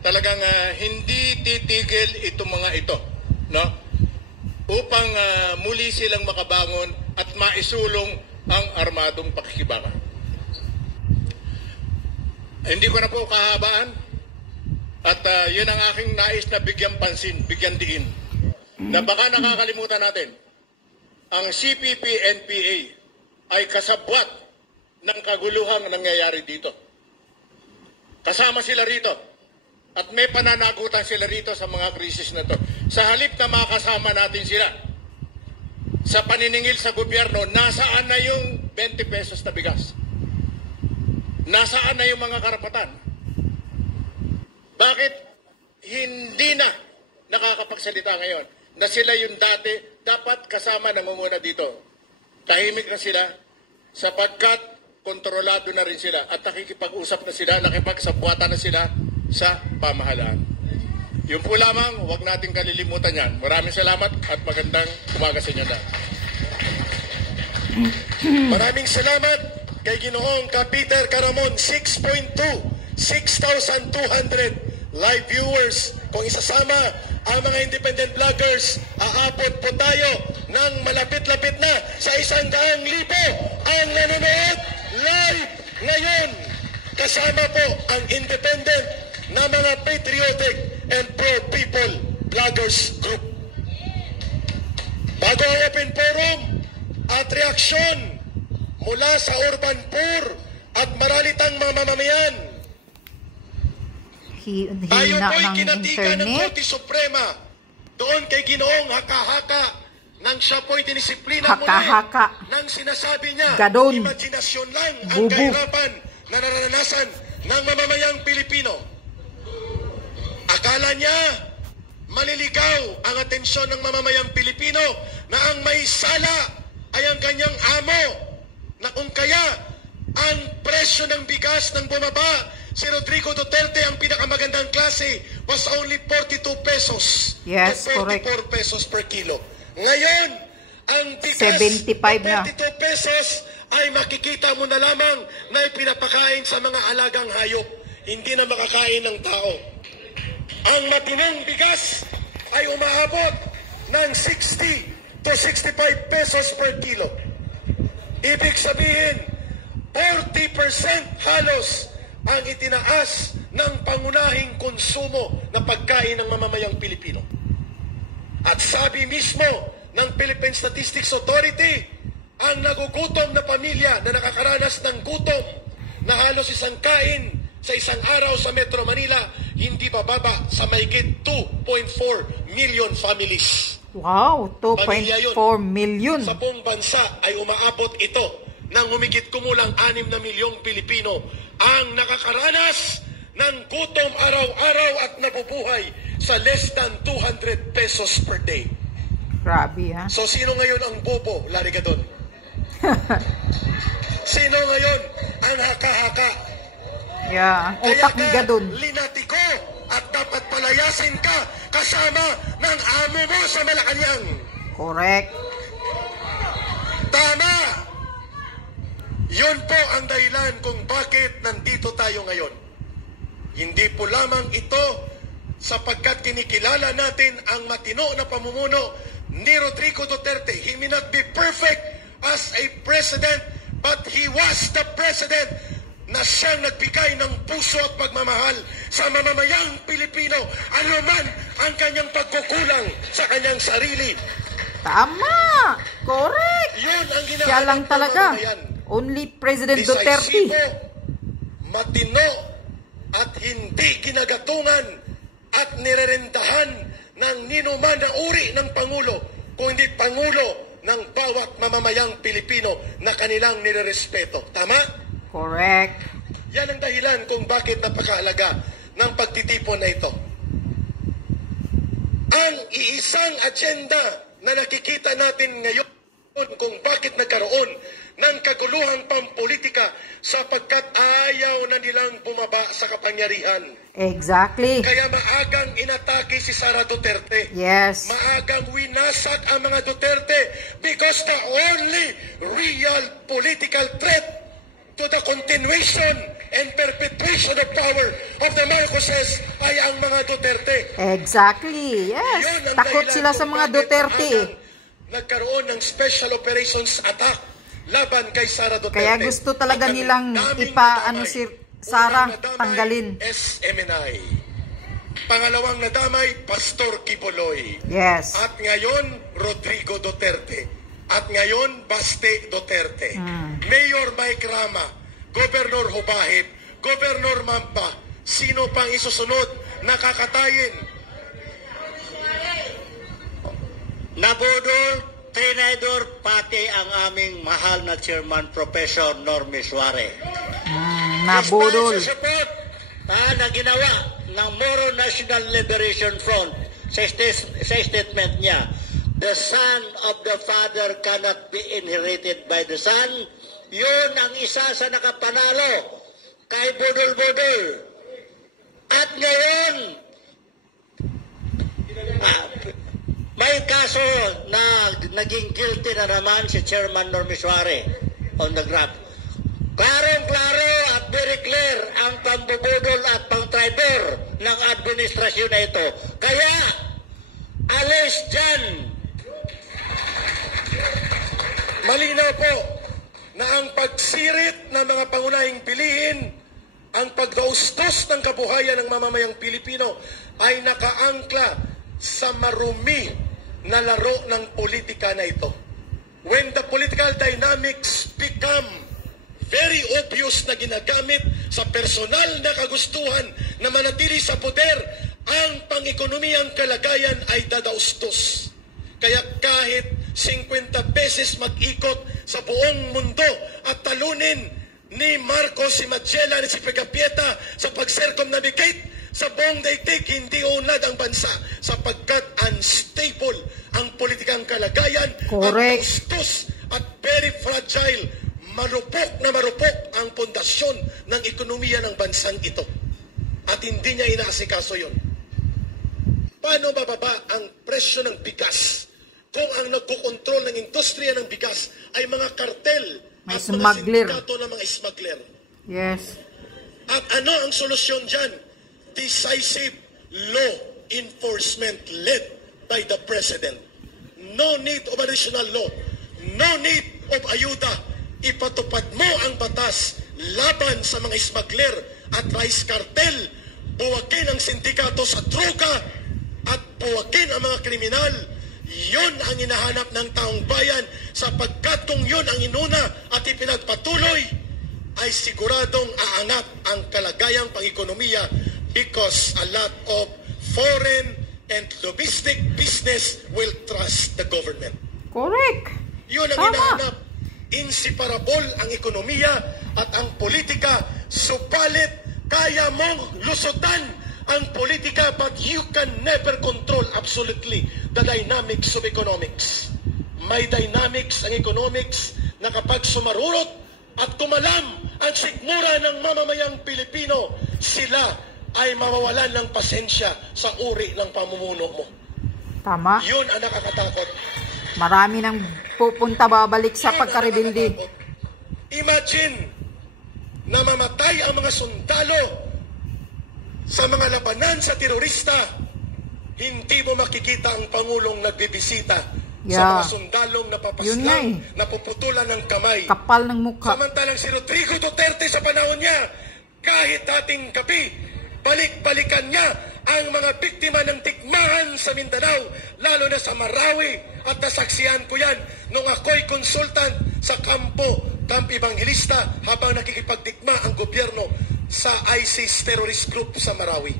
talagang hindi titigil itong mga ito, no? Upang muli silang makabangon at maisulong ang armadong pakikibaka. Hindi ko na po kahabaan at yun ang aking nais na bigyan pansin, bigyan diin. Na baka nakakalimutan natin, ang CPP-NPA ay kasabwat ng kaguluhang nangyayari dito. Kasama sila rito at may pananagutan sila rito sa mga krisis na to. Sa halip na makasama natin sila sa paniningil sa gobyerno, nasaan na yung 20 pesos na bigas? Nasaan na yung mga karapatan? Bakit hindi na nakakapagsalita ngayon na sila yung dati dapat kasama namumuna dito? Tahimik na sila sapagkat kontrolado na rin sila at nakikipag-usap na sila, nakipagsabwatan na sila sa pamahalaan. Yun po lamang, huwag nating kalilimutan yan. Maraming salamat at magandang umaga sa inyo na. Maraming salamat kay Ginoong Peter Caramon. 6.2, 6,200 live viewers. Kung isasama ang mga independent vloggers, aabot po tayo ng malapit-lapit na sa 100,000 ang nanonood live ngayon. Kasama po ang independent na mga patriotic and pro-people vloggers group. Bago ang open forum at reaksyon mula sa Urban Poor at maralitang mga mamamayan, tayo po'y kinatigan ng Korte Suprema doon kay Ginoong Haka-Haka nang siya po'y dinisiplina muli nang sinasabi niya, imaginasyon lang ang kahirapan na naranasan ng mamamayang Pilipino. Akala niya maliligaw ang atensyon ng mamamayang Pilipino na ang may sala ay ang kanyang amo, na kung kaya ang presyo ng bigas ng bumaba, si Rodrigo Duterte ang pinakamagandang klase was only 42 pesos. Yes, to 44 correct. pesos per kilo. Ngayon, ang bigas 75 na 42 pesos ay makikita mo na lamang na ipinapakain sa mga alagang hayop. Hindi na makakain ng tao. Ang matinong bigas ay umaabot ng 60 to 65 pesos per kilo. Ibig sabihin, 40% halos ang itinaas ng pangunahing konsumo na pagkain ng mamamayang Pilipino. At sabi mismo ng Philippine Statistics Authority, ang nagugutom na pamilya na nakakaranas ng gutom na halos isang kain sa isang araw sa Metro Manila, hindi bababa sa mahigit 2.4 million families. Wow, 2.4 million. Sa buong bansa ay umaabot ito ng humigit kumulang 6 na milyong Pilipino ang nakakaranas ng gutom araw-araw at nabubuhay sa less than 200 pesos per day. Grabe, ha? So, sino ngayon ang bobo, Larry Gadon? Sino ngayon ang haka-haka? Yeah, ang utak ni Gadon. Linatiko at dapat palayasin ka kasama ng amo mo sa Malacanang. Correct. Tama! Yun po ang dahilan kung bakit nandito tayo ngayon. Hindi po lamang ito sapagkat kinikilala natin ang matino na pamumuno ni Rodrigo Duterte. He may not be perfect as a president, but he was the president na siyang nagbigay ng puso at pagmamahal sa mamamayang Pilipino, anuman ang kanyang pagkukulang sa kanyang sarili. Tama! Correct! Yun ang ginagawa. Siya lang talaga. Only President Duterte. Matino at hindi kinagatungan at nirerendahan ng ninuman na uri ng Pangulo, kundi Pangulo ng bawat mamamayang Pilipino na kanilang nirerespeto. Tama? Correct. Yan ang dahilan kung bakit napakahalaga ng pagtitipon na ito. Ang iisang agenda na nakikita natin ngayon kung bakit nagkaroon ng kaguluhang pampolitika sapagkat ayaw na nilang bumaba sa kapangyarihan. Exactly. Kaya maagang inatake si Sara Duterte. Yes. Maagang winasak ang mga Duterte because the only real political threat to the continuation and perpetuation of power of the Marcoses ay ang mga Duterte. Exactly. Yun Yes. ang Takot dahilan sila sa kung mga bakit Duterte. nagkaroon ng special operations attack laban kay Sara Duterte. Kaya gusto talaga At ang nilang daming ano nadamay. si Sara Unang nadamay, tanggalin. SMNI. Pangalawang nadamay, Pastor Kibuloy. Yes. At ngayon, Rodrigo Duterte. At ngayon, Baste Duterte. Mayor Mike Rama, Governor Hubahib, Governor Mampa. Sino pang isusunod na kakatayin? Nabudol, Trinidor, pati ang aming mahal na chairman, Professor Normie Suarez. Nabudol. Sa support na ginawa ng Moro National Liberation Front sa statement niya, the son of the father cannot be inherited by the son. Yun ang isa sa nakapanalo kay Budol-Budol. At ngayon, may kaso na naging guilty na naman si Chairman Normie Suarez on the grab. Klarong-klaro at very clear ang pambubudol at pang-traitor ng administrasyon na ito. Kaya, alis dyan! Malinaw po na ang pagsirit ng mga pangunahing piliin, ang pagdaustos ng kabuhayan ng mamamayang Pilipino ay nakaangkla sa marumi na laro ng politika na ito. When the political dynamics become very obvious na ginagamit sa personal na kagustuhan na manatili sa poder, ang pang-ekonomiyang kalagayan ay dadaustos. Kaya kahit 50 beses mag-ikot sa buong mundo at talunin ni Marcos, si Magellan, si Pegapieta sa pag-circumnavigate sa buong daigdig, hindi unad ang bansa sapagkat unstable ang politikang kalagayan. Correct. At daustos at very fragile. Marupok na marupok ang pundasyon ng ekonomiya ng bansang ito. At hindi niya inaasikaso yun. Paano bababa ang presyo ng bigas kung ang nagkukontrol ng industriya ng bigas ay mga kartel May at smuggler. mga sindikato ng mga smuggler? Yes. At ano ang solusyon dyan? Decisive law enforcement led by the President. No need of additional law. No need of ayuda. Ipatupad mo ang batas laban sa mga smuggler at rice cartel. Buwagin ang sindikato sa droga at buwagin ang mga kriminal. Yun ang hinahanap ng taong bayan sapagkat kung yun ang inuna at ipinagpatuloy ay siguradong aangat ang kalagayang pang-ekonomiya because a lot of foreign and lobbyistic business will trust the government. Correct. Yun ang Tama. hinahanap. Inseparable ang ekonomiya at ang politika, subalit kaya mong lusutan ang politika but you can never control absolutely the dynamics of economics. May dynamics ang economics na kapag sumarurot at kumalam ang sikmura ng mamamayang Pilipino, sila ay mawawalan ng pasensya sa uri ng pamumuno mo. Tama. Yun ang nakakatakot. Marami nang pupunta babalik sa pagkarebelde. Imagine na mamatay ang mga sundalo sa mga labanan sa terorista. Hindi mo makikita ang Pangulong nagbibisita sa mga sundalong Yun nga napapaslang, eh. napuputulan ng kamay. Kapal ng mukha. Samantalang si Rodrigo Duterte sa panahon niya, kahit dating gabi, balik-balikan niya ang mga biktima ng tikmahan sa Mindanao, lalo na sa Marawi, at nasaksihan ko yan nung ako'y consultant sa Camp Evangelista habang nakikipagtikma ang gobyerno sa ISIS terrorist group sa Marawi.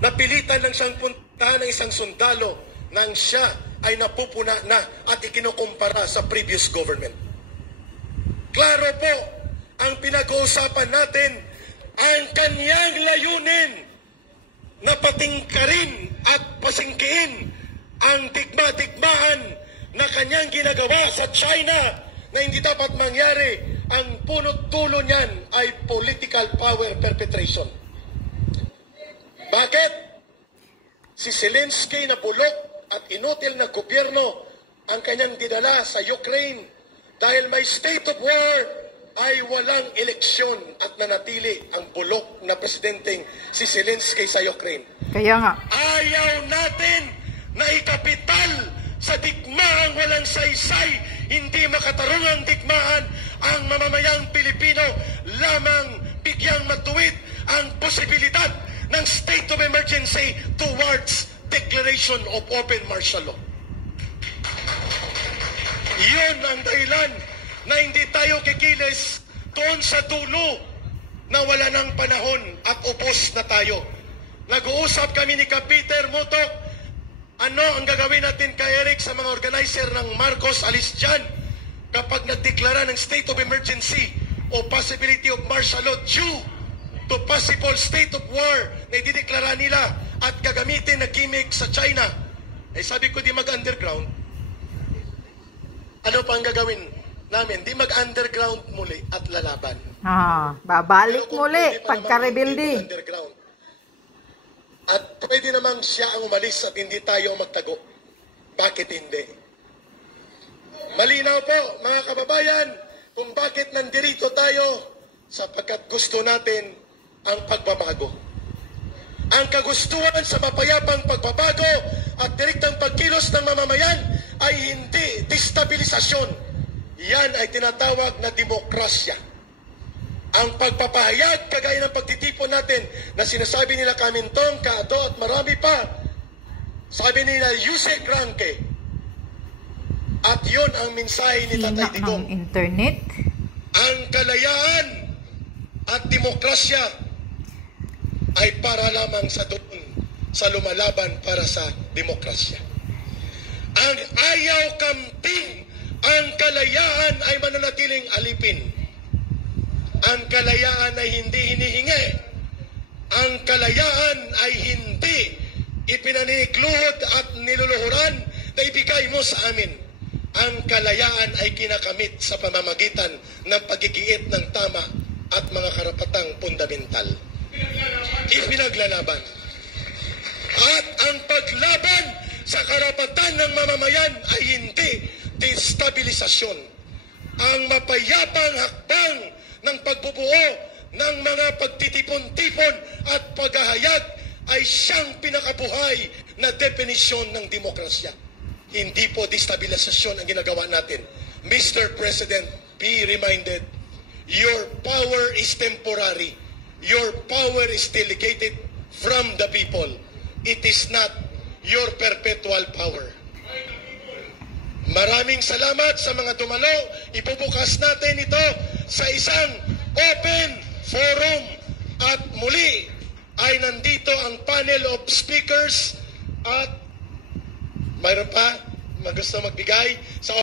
Napilitan lang siyang puntahan ng isang sundalo nang siya ay napupuna na at ikinukumpara sa previous government. Klaro po ang pinag-uusapan natin, ang kanyang layunin na patingkarin at pasingkiin ang digma-digmaan na kanyang ginagawa sa China na hindi dapat mangyari. Ang punot dulo niyan ay political power perpetration. Bakit? Si Zelensky na bulok at inutil na gobyerno ang kanyang dinala sa Ukraine dahil may state of war ay walang eleksyon at nanatili ang bulok na presidenteng si Zelensky sa Ukraine. Kaya nga. Ayaw natin na ikapital sa digmaang walang saysay, hindi makatarungang digmaan ang mamamayang Pilipino, lamang bigyang matuwid ang posibilidad ng state of emergency towards declaration of open martial law. Iyon ang dahilan na hindi tayo kikilis doon sa dulo na wala ng panahon at upos na tayo. Nag-uusap kami ni Peter Mutok, ano ang gagawin natin kay Eric sa mga organizer ng Marcos Alis dyan kapag nagdeklara ng state of emergency o possibility of martial law due to possible state of war na idideklara nila at gagamitin na gimmick sa China. Eh sabi ko di mag-underground. Ano pa ang gagawin namin? Di mag-underground muli at lalaban. Babalik Pero kung muli pwede pa pagka-rebelde. naman underground. At pwede namang siya ang umalis at hindi tayo ang magtago. Bakit hindi? Malinaw po, mga kababayan, kung bakit nandirito tayo, sapagkat gusto natin ang pagbabago. Ang kagustuhan sa mapayapang pagbabago at direktang pagkilos ng mamamayan ay hindi destabilisasyon. Yan ay tinatawag na demokrasya. Ang pagpapahayag, kagaya ng pagtitipon natin na sinasabi nila Kamintong, Kaado at marami pa, sabi nila Yuse Granke. At yon ang mensahe ni Tatay Hina Digong. ng internet. Ang kalayaan at demokrasya ay para lamang sa doon, sa lumalaban para sa demokrasya. Ang ayaw kamping, ang kalayaan ay mananatiling alipin. Ang kalayaan ay hindi hinihingi. Ang kalayaan ay hindi ipinanikluhod at niluluhuran na ibigay mo sa amin. Ang kalayaan ay kinakamit sa pamamagitan ng paggigiit ng tama at mga karapatang fundamental. Ipinaglalaban. At ang paglaban sa karapatan ng mamamayan ay hindi destabilisasyon. Ang mapayapang hakbang ng pagbubuo ng mga pagtitipon-tipon at paghahayag ay siyang pinakabuhay na definisyon ng demokrasya. Hindi po destabilisasyon ang ginagawa natin. Mr. President, be reminded, your power is temporary. Your power is delegated from the people. It is not your perpetual power. Maraming salamat sa mga dumalo. Ibubukas natin ito sa isang open forum. At muli ay nandito ang panel of speakers at mayroon pa gusto magbigay sa